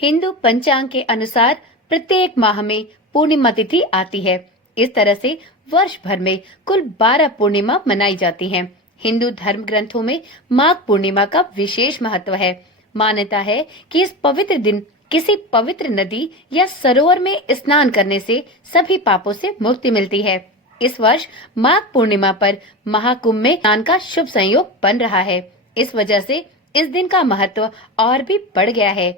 हिंदू पंचांग के अनुसार प्रत्येक माह में पूर्णिमा तिथि आती है। इस तरह से वर्ष भर में कुल 12 पूर्णिमा मनाई जाती हैं। हिंदू धर्म ग्रंथों में माघ पूर्णिमा का विशेष महत्व है। मान्यता है कि इस पवित्र दिन किसी पवित्र नदी या सरोवर में स्नान करने से सभी पापों से मुक्ति मिलती है। इस वर्ष माघ पूर्णिमा पर महाकुंभ में स्नान का शुभ संयोग बन रहा है। इस वजह से इस दिन का महत्व और भी बढ़ गया है।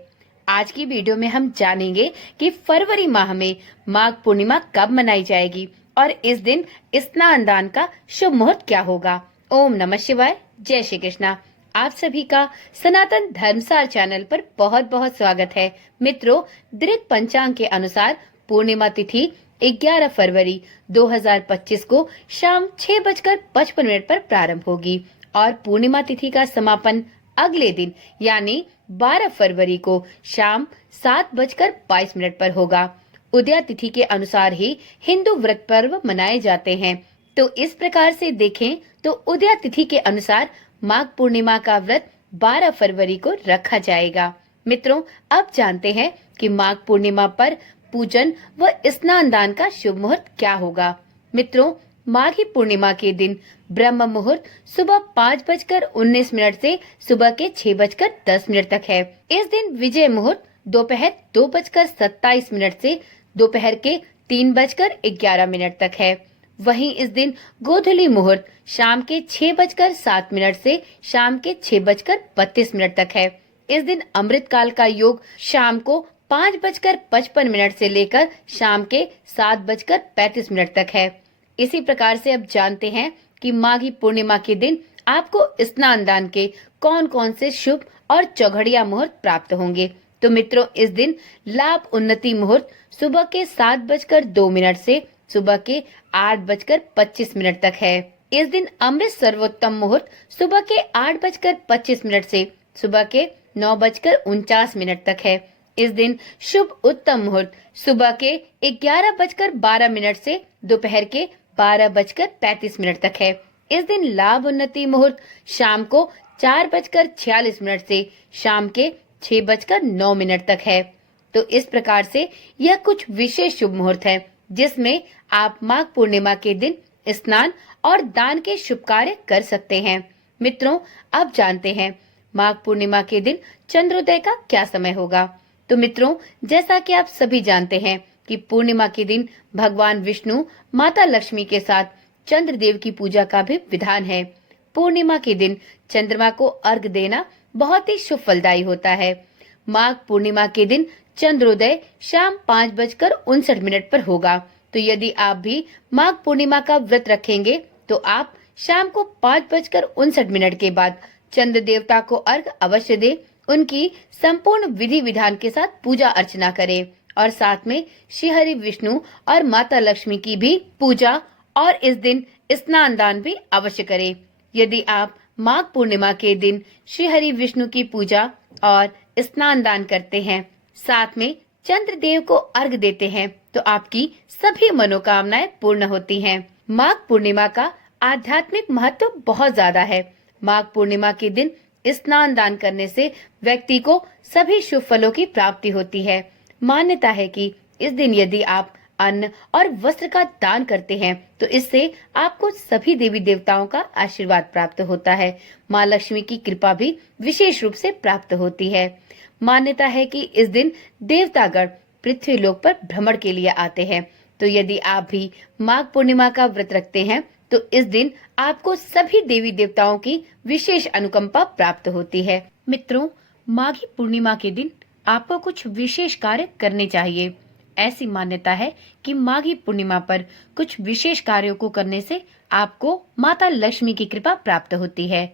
आज की वीडियो में हम जानेंगे कि फरवरी माह में माघ पूर्णिमा कब मनाई जाएगी और इस दिन स्नान दान का शुभ मुहूर्त क्या होगा। ओम नमः शिवाय, जय श्री कृष्णा। आप सभी का सनातन धर्मसार चैनल पर बहुत बहुत स्वागत है। मित्रों, दृक पंचांग के अनुसार पूर्णिमा तिथि 11 फरवरी 2025 को शाम 6:55 पर प्रारंभ होगी और पूर्णिमा तिथि का समापन अगले दिन यानी 12 फरवरी को शाम 7:22 पर होगा। उदया तिथि के अनुसार ही हिंदू व्रत पर्व मनाए जाते हैं। तो इस प्रकार से देखें तो उदया तिथि के अनुसार माघ पूर्णिमा का व्रत 12 फरवरी को रखा जाएगा। मित्रों, अब जानते हैं कि माघ पूर्णिमा पर पूजन व स्नान दान का शुभ मुहूर्त क्या होगा। मित्रों, माघी पूर्णिमा के दिन ब्रह्म मुहूर्त सुबह 5:19 से सुबह के 6:10 तक है। इस दिन विजय मुहूर्त दोपहर 2:27 से दोपहर के 3:11 तक है। वहीं इस दिन गोधूली मुहूर्त शाम के 6:07 से शाम के 6:32 तक है। इस दिन अमृत काल का योग शाम को 5:55 से लेकर शाम के 7:35 तक है। इसी प्रकार से अब जानते हैं कि माघी पूर्णिमा के दिन आपको स्नान दान के कौन कौन से शुभ और चौघड़िया मुहूर्त प्राप्त होंगे। तो मित्रों, इस दिन लाभ उन्नति मुहूर्त सुबह के 7:02 से सुबह के 8:25 तक है। इस दिन अमृत सर्वोत्तम मुहूर्त सुबह के 8:25 से सुबह के 9:49 तक है। इस दिन शुभ उत्तम मुहूर्त सुबह के 11:12 से दोपहर के 12:35 तक है। इस दिन लाभ उन्नति मुहूर्त शाम को 4:46 से शाम के 6:09 तक है। तो इस प्रकार से यह कुछ विशेष शुभ मुहूर्त है जिसमें आप माघ पूर्णिमा के दिन स्नान और दान के शुभ कार्य कर सकते हैं। मित्रों, अब जानते हैं माघ पूर्णिमा के दिन चंद्रोदय का क्या समय होगा। तो मित्रों, जैसा कि आप सभी जानते हैं कि पूर्णिमा के दिन भगवान विष्णु माता लक्ष्मी के साथ चंद्रदेव की पूजा का भी विधान है। पूर्णिमा के दिन चंद्रमा को अर्घ देना बहुत ही शुभ फलदायी होता है। माघ पूर्णिमा के दिन चंद्रोदय शाम 5:59 पर होगा। तो यदि आप भी माघ पूर्णिमा का व्रत रखेंगे तो आप शाम को 5:59 के बाद चंद्र देवता को अर्घ अवश्य दें। उनकी संपूर्ण विधि विधान के साथ पूजा अर्चना करें और साथ में श्री हरि विष्णु और माता लक्ष्मी की भी पूजा और इस दिन स्नान दान भी अवश्य करें। यदि आप माघ पूर्णिमा के दिन श्री हरि विष्णु की पूजा और स्नान दान करते हैं, साथ में चंद्रदेव को अर्घ देते हैं, तो आपकी सभी मनोकामनाएं पूर्ण होती हैं। माघ पूर्णिमा का आध्यात्मिक महत्व बहुत ज्यादा है। माघ पूर्णिमा के दिन स्नान दान करने से व्यक्ति को सभी शुभ फलों की प्राप्ति होती है। मान्यता है कि इस दिन यदि आप अन्न और वस्त्र का दान करते हैं तो इससे आपको सभी देवी देवताओं का आशीर्वाद प्राप्त होता है। माँ लक्ष्मी की कृपा भी विशेष रूप से प्राप्त होती है। मान्यता है कि इस दिन देवतागण पृथ्वी लोक पर भ्रमण के लिए आते हैं। तो यदि आप भी माघ पूर्णिमा का व्रत रखते हैं तो इस दिन आपको सभी देवी देवताओं की विशेष अनुकंपा प्राप्त होती है। मित्रों, माघी पूर्णिमा के दिन आपको कुछ विशेष कार्य करने चाहिए। ऐसी मान्यता है कि माघी पूर्णिमा पर कुछ विशेष कार्यों को करने से आपको माता लक्ष्मी की कृपा प्राप्त होती है।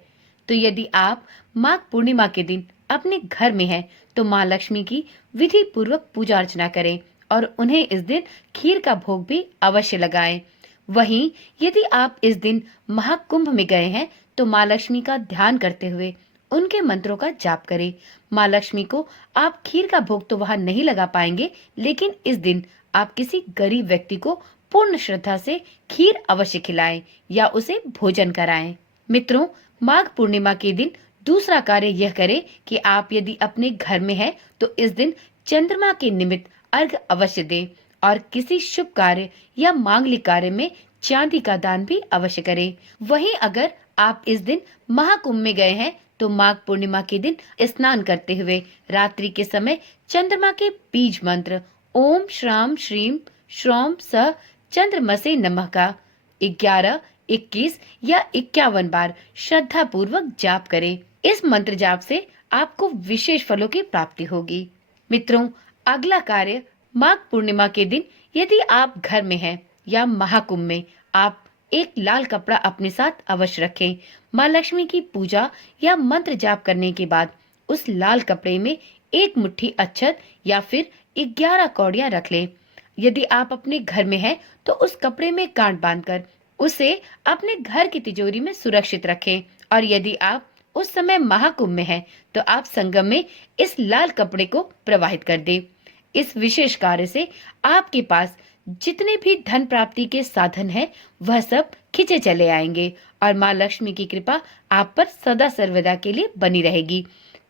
तो यदि आप माघ पूर्णिमा के दिन अपने घर में हैं, तो माँ लक्ष्मी की विधि पूर्वक पूजा अर्चना करें और उन्हें इस दिन खीर का भोग भी अवश्य लगाएं। वहीं यदि आप इस दिन महाकुंभ में गए हैं तो माँ लक्ष्मी का ध्यान करते हुए उनके मंत्रों का जाप करें। माँ लक्ष्मी को आप खीर का भोग तो वहां नहीं लगा पाएंगे, लेकिन इस दिन आप किसी गरीब व्यक्ति को पूर्ण श्रद्धा से खीर अवश्य खिलाएं या उसे भोजन कराएं। मित्रों, माघ पूर्णिमा के दिन दूसरा कार्य यह करें कि आप यदि अपने घर में हैं तो इस दिन चंद्रमा के निमित्त अर्घ अवश्य दें और किसी शुभ कार्य या मांगलिक कार्य में चांदी का दान भी अवश्य करें। वहीं अगर आप इस दिन महाकुंभ में गए हैं तो माघ पूर्णिमा के दिन स्नान करते हुए रात्रि के समय चंद्रमा के बीज मंत्र ओम श्राम श्रीम श्रौम स चंद्रमसे नमः का 11, 21 या 51 बार श्रद्धा पूर्वक जाप करें। इस मंत्र जाप से आपको विशेष फलों की प्राप्ति होगी। मित्रों, अगला कार्य माघ पूर्णिमा के दिन यदि आप घर में हैं या महाकुंभ में, आप एक लाल कपड़ा अपने साथ अवश्य रखें। माँ लक्ष्मी की पूजा या मंत्र जाप करने के बाद उस लाल कपड़े में एक मुट्ठी अक्षत या फिर 11 कौड़ियां रख लें। यदि आप अपने घर में हैं तो उस कपड़े में गांठ बांधकर उसे अपने घर की तिजोरी में सुरक्षित रखें और यदि आप उस समय महाकुंभ में हैं तो आप संगम में इस लाल कपड़े को प्रवाहित कर दें। इस विशेष कार्य से आपके पास जितने भी धन प्राप्ति के साधन हैं वह सब खिंचे चले आएंगे और माँ लक्ष्मी की कृपा आप पर सदा सर्वदा के लिए बनी रहेगी।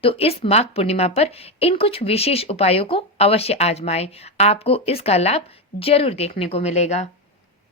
तो इस माघ पूर्णिमा पर इन कुछ विशेष उपायों को अवश्य आजमाएं। आपको इसका लाभ जरूर देखने को मिलेगा।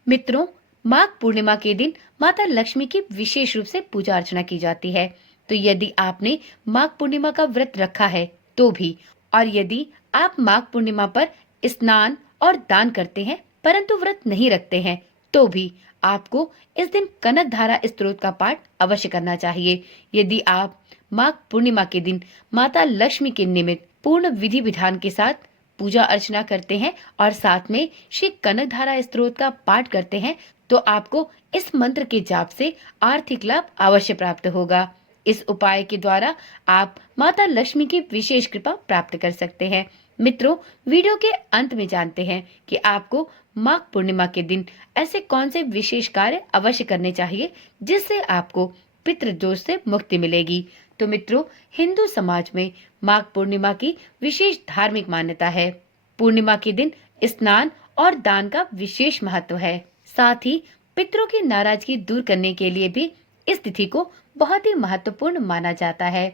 मित्रों, माघ पूर्णिमा के दिन माता लक्ष्मी की विशेष रूप से पूजा अर्चना की जाती है। तो यदि आपने माघ पूर्णिमा का व्रत रखा है तो भी, और यदि आप माघ पूर्णिमा पर स्नान और दान करते हैं परंतु व्रत नहीं रखते हैं तो भी आपको इस दिन कनक धारा स्तोत्र का पाठ अवश्य करना चाहिए। यदि आप माघ पूर्णिमा के दिन माता लक्ष्मी के निमित्त पूर्ण विधि विधान के साथ पूजा अर्चना करते हैं और साथ में श्री कनक धारा स्तोत्र का पाठ करते हैं तो आपको इस मंत्र के जाप से आर्थिक लाभ अवश्य प्राप्त होगा। इस उपाय के द्वारा आप माता लक्ष्मी की विशेष कृपा प्राप्त कर सकते हैं। मित्रों, वीडियो के अंत में जानते हैं कि आपको माघ पूर्णिमा के दिन ऐसे कौन से विशेष कार्य अवश्य करने चाहिए जिससे आपको पितृदोष से मुक्ति मिलेगी। तो मित्रों, हिंदू समाज में माघ पूर्णिमा की विशेष धार्मिक मान्यता है। पूर्णिमा के दिन स्नान और दान का विशेष महत्व है। साथ ही पितरों की नाराजगी दूर करने के लिए भी इस तिथि को बहुत ही महत्वपूर्ण माना जाता है।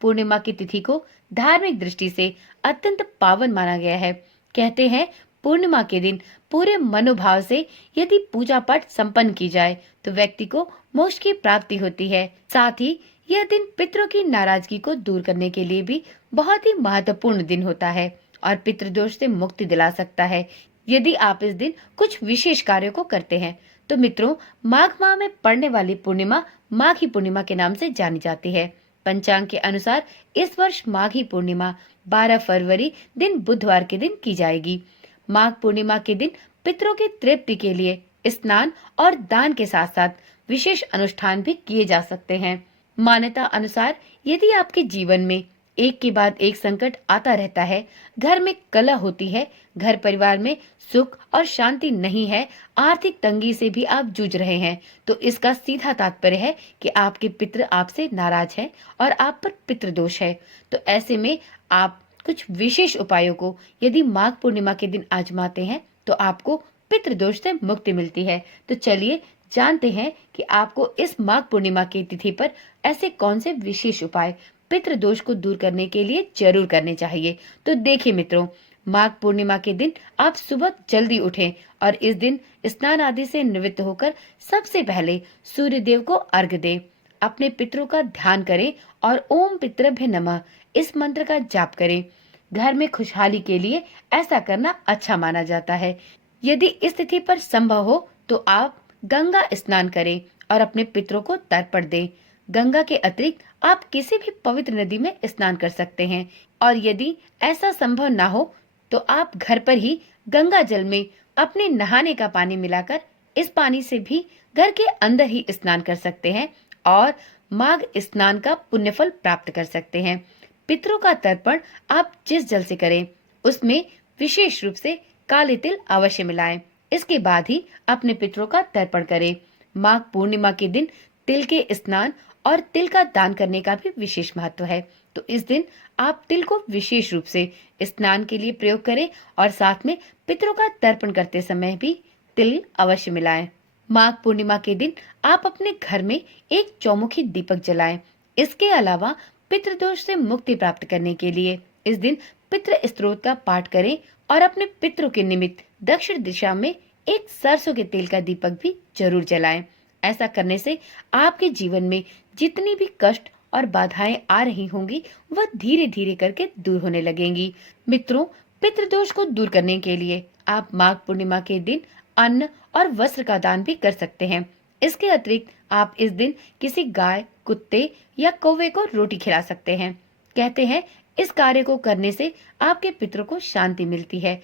पूर्णिमा की तिथि को धार्मिक दृष्टि से अत्यंत पावन माना गया है। कहते हैं पूर्णिमा के दिन पूरे मनोभाव से यदि पूजा पाठ संपन्न की जाए तो व्यक्ति को मोक्ष की प्राप्ति होती है। साथ ही यह दिन पितरों की नाराजगी को दूर करने के लिए भी बहुत ही महत्वपूर्ण दिन होता है और पितृदोष से मुक्ति दिला सकता है यदि आप इस दिन कुछ विशेष कार्यों को करते हैं। तो मित्रों, माघ माह में पड़ने वाली पूर्णिमा माघी पूर्णिमा के नाम से जानी जाती है। पंचांग के अनुसार इस वर्ष माघी पूर्णिमा 12 फरवरी दिन बुधवार के दिन की जाएगी। माघ पूर्णिमा के दिन पितरों की तृप्ति के लिए स्नान और दान के साथ साथ विशेष अनुष्ठान भी किए जा सकते हैं। मान्यता अनुसार यदि आपके जीवन में एक के बाद एक संकट आता रहता है, घर में कलह होती है, घर परिवार में सुख और शांति नहीं है, आर्थिक तंगी से भी आप जूझ रहे हैं, तो इसका सीधा तात्पर्य है कि आपके पितृ आपसे नाराज हैं और आप पर पितृदोष है। तो ऐसे में आप कुछ विशेष उपायों को यदि माघ पूर्णिमा के दिन आजमाते हैं तो आपको पितृदोष से मुक्ति मिलती है। तो चलिए जानते हैं कि आपको इस माघ पूर्णिमा की तिथि पर ऐसे कौन से विशेष उपाय पितृदोष को दूर करने के लिए जरूर करने चाहिए। तो देखिए मित्रों, माघ पूर्णिमा के दिन आप सुबह जल्दी उठें और इस दिन स्नान आदि से निवृत्त होकर सबसे पहले सूर्य देव को अर्घ्य दें। अपने पितरों का ध्यान करें और ओम पितृभ्य नमः इस मंत्र का जाप करें। घर में खुशहाली के लिए ऐसा करना अच्छा माना जाता है। यदि इस तिथि पर संभव हो तो आप गंगा स्नान करें और अपने पितरों को तर्पण दें। गंगा के अतिरिक्त आप किसी भी पवित्र नदी में स्नान कर सकते हैं और यदि ऐसा संभव ना हो तो आप घर पर ही गंगा जल में अपने नहाने का पानी मिलाकर इस पानी से भी घर के अंदर ही स्नान कर सकते हैं और माघ स्नान का पुण्यफल प्राप्त कर सकते हैं। पितरों का तर्पण आप जिस जल से करें उसमें विशेष रूप से काले तिल अवश्य मिलाएं। इसके बाद ही अपने पितरों का तर्पण करें। माघ पूर्णिमा के दिन तिल के स्नान और तिल का दान करने का भी विशेष महत्व है। तो इस दिन आप तिल को विशेष रूप से स्नान के लिए प्रयोग करें और साथ में पितरों का तर्पण करते समय भी तिल अवश्य मिलाएं। माघ पूर्णिमा के दिन आप अपने घर में एक चौमुखी दीपक जलाएं। इसके अलावा पितृदोष से मुक्ति प्राप्त करने के लिए इस दिन पितृ स्त्रोत का पाठ करें और अपने पितरों के निमित्त दक्षिण दिशा में एक सरसों के तेल का दीपक भी जरूर जलाएं। ऐसा करने से आपके जीवन में जितनी भी कष्ट और बाधाएं आ रही होंगी वह धीरे धीरे करके दूर होने लगेंगी। मित्रों, पितृदोष को दूर करने के लिए आप माघ पूर्णिमा के दिन अन्न और वस्त्र का दान भी कर सकते हैं। इसके अतिरिक्त आप इस दिन किसी गाय, कुत्ते या कौवे को रोटी खिला सकते हैं। कहते हैं इस कार्य को करने से आपके पितरों को शांति मिलती है।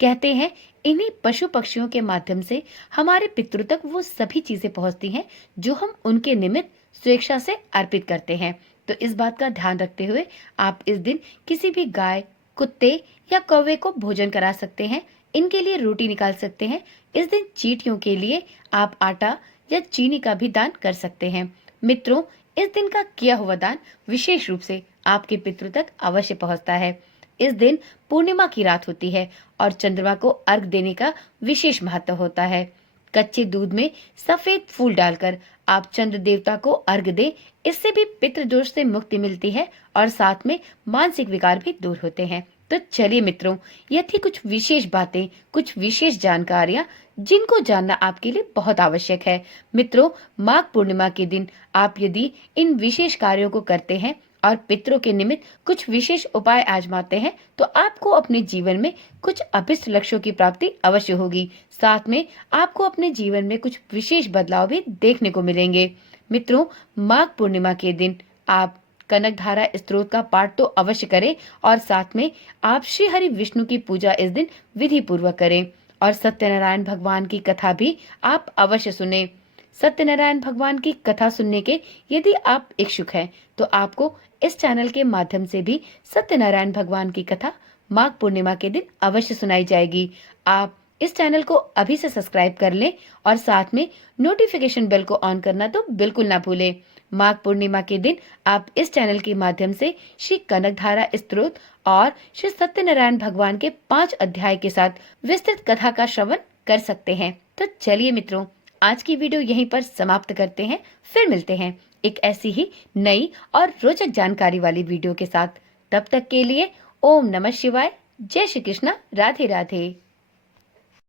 कहते हैं इन्हीं पशु पक्षियों के माध्यम से हमारे पितरों तक वो सभी चीजें पहुंचती हैं जो हम उनके निमित्त स्वेच्छा से अर्पित करते हैं। तो इस बात का ध्यान रखते हुए आप इस दिन किसी भी गाय, कुत्ते या कौवे को भोजन करा सकते हैं। इनके लिए रोटी निकाल सकते हैं। इस दिन चींटियों के लिए आप आटा या चीनी का भी दान कर सकते हैं। मित्रों, इस दिन का किया हुआ दान विशेष रूप से आपके पितरों तक अवश्य पहुंचता है। इस दिन पूर्णिमा की रात होती है और चंद्रमा को अर्घ देने का विशेष महत्व होता है। कच्चे दूध में सफेद फूल डालकर आप चंद्र देवता को अर्घ दें। इससे भी पितृदोष से मुक्ति मिलती है और साथ में मानसिक विकार भी दूर होते हैं। तो चलिए मित्रों, ये थी कुछ विशेष बातें, कुछ विशेष जानकारियां जिनको जानना आपके लिए बहुत आवश्यक है। मित्रों, माघ पूर्णिमा के दिन आप यदि इन विशेष कार्यों को करते हैं और पितरों के निमित्त कुछ विशेष उपाय आजमाते हैं तो आपको अपने जीवन में कुछ अभिष्ट लक्ष्यों की प्राप्ति अवश्य होगी। साथ में आपको अपने जीवन में कुछ विशेष बदलाव भी देखने को मिलेंगे। मित्रों, माघ पूर्णिमा के दिन आप कनकधारा स्तोत्र का पाठ तो अवश्य करें और साथ में आप श्री हरि विष्णु की पूजा इस दिन विधि पूर्वक करें और सत्यनारायण भगवान की कथा भी आप अवश्य सुने। सत्यनारायण भगवान की कथा सुनने के यदि आप इच्छुक हैं तो आपको इस चैनल के माध्यम से भी सत्यनारायण भगवान की कथा माघ पूर्णिमा के दिन अवश्य सुनाई जाएगी। आप इस चैनल को अभी से सब्सक्राइब कर लें और साथ में नोटिफिकेशन बेल को ऑन करना तो बिल्कुल ना भूलें। माघ पूर्णिमा के दिन आप इस चैनल के माध्यम से श्री कनकधारा स्तोत्र और श्री सत्यनारायण भगवान के 5 अध्याय के साथ विस्तृत कथा का श्रवण कर सकते हैं। तो चलिए मित्रों, आज की वीडियो यहीं पर समाप्त करते हैं। फिर मिलते हैं एक ऐसी ही नई और रोचक जानकारी वाली वीडियो के साथ। तब तक के लिए ओम नमः शिवाय, जय श्री कृष्णा, राधे राधे।